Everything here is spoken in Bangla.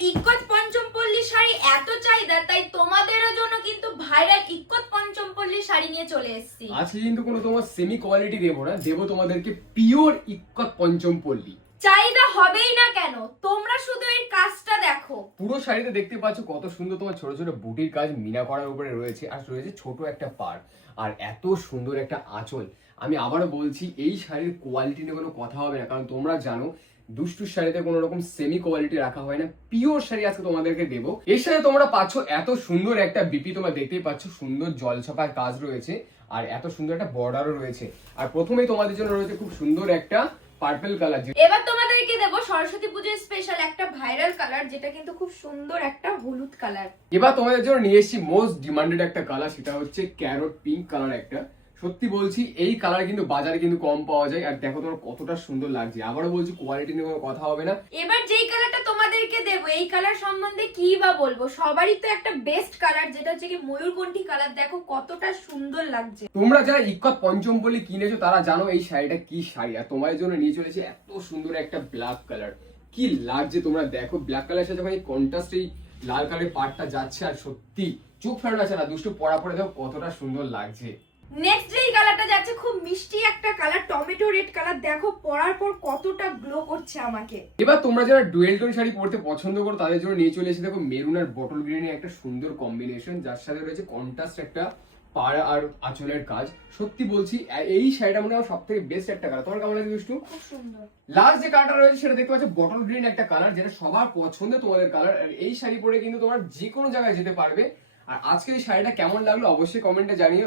ইক্কত পঞ্চমপল্লী শাড়ি এত চাহিদা তাই তোমাদের জন্য কিন্তু ভাইরাল পঞ্চম পঞ্চমপল্লী শাড়ি নিয়ে চলে এসেছি। আজকে কিন্তু কোনো তোমার সেমি কোয়ালিটি দেবো না দেবো তোমাদেরকে পিওর ইকত পঞ্চম পল্লী চাহিদা হবেই না কেন? তোমরা শুধু পুরো শাড়িতে দেখতে পাচ্ছ কত সুন্দর তোমার ছোট ছোট বুটির কাজ মিনা করার উপরে রয়েছে আর রয়েছে ছোট একটা পার আর এত সুন্দর একটা আঁচল। আমি আবারও বলছি, এই শাড়ির কোয়ালিটি নিয়ে কোনো কথা হবে না, কারণ তোমরা জানো দুষ্টুর শাড়িতে কোনো রকম সেমি কোয়ালিটি রাখা হয় না। পিওর শাড়ি আজকে তোমাদেরকে দেবো। এর সাথে তোমরা পাচ্ছ এত সুন্দর একটা বিপি তোমরা দেখতেই পাচ্ছ সুন্দর জল জলছাপার কাজ রয়েছে, আর এত সুন্দর একটা বর্ডারও রয়েছে। আর প্রথমেই তোমাদের জন্য রয়েছে খুব সুন্দর একটা পার্পল কালার এবার তোমাদেরকে দেব সরস্বতী পূজার স্পেশাল একটা ভাইরাল কালার যেটা কিন্তু খুব সুন্দর একটা হলুদ কালার এবার তোমাদের জন্য নিয়ে এসেছি মোস্ট ডিমান্ডেড একটা কালার সেটা হচ্ছে ক্যারট পিঙ্ক কালার একটা। সত্যি বলছি এই কালার কিন্তু বাজারে কিন্তু কম পাওয়া যায় আর দেখো তোমার কতটা সুন্দর লাগছে। আবারও বলছি কোয়ালিটি নিয়ে কোনো কথা হবে না। এবার যেই কালারটা তোমাদেরকে দেব এই কালার সম্বন্ধে কি বা বলব? সবারই তো একটা বেস্ট কালার যেটা হচ্ছে কি ময়ূরকণ্ঠী কালার দেখো কতটা সুন্দর লাগছে। তোমরা যারা ইক্কত পঞ্চম বলে কিনেছো তারা জানো এই শাড়িটা কি শাড়ি। আর তোমাদের জন্য নিয়ে চলেছে এত সুন্দর একটা ব্ল্যাক কালার কি লাগছে তোমরা দেখো ব্ল্যাক কালার সাথে যখন এই কন্ট্রাস্ট এই লাল কালারের পাটটা যাচ্ছে আর সত্যি চোখ ফেরানো আছে না দুষ্টু পরা পরে দেখো কতটা সুন্দর লাগছে। নেক্সট যেই কালারটা যাচ্ছে খুব মিষ্টি একটা রেড কালার দেখো পরার পর কতটা গ্লো করছে আমাকে। এবার তোমরা যারা ডুয়েল টোন শাড়ি পরতে পছন্দ করো তাদের জন্য নিয়ে চলে এসে দেখো মেরুন আর বটল গ্রিনের একটা সুন্দর কম্বিনেশন যার সাথে রয়েছে কন্ট্রাস্ট একটা পাড় আর আঁচলের কাজ। সত্যি বলছি এই শাড়িটা মনে হয় সব থেকে বেস্ট একটা কালার তোমার কেমন লাগে সুন্দর। লাস্ট যে কালারটা রয়েছে সেটা দেখতে পাচ্ছ বটল গ্রিন একটা কালার যেটা সবার পছন্দ তোমাদের কালার আর এই শাড়ি পরে কিন্তু তোমার যে কোনো জায়গায় যেতে পারবে। আর আজকে এই শাড়িটা কেমন লাগল অবশ্যই কমেন্টে জানিও।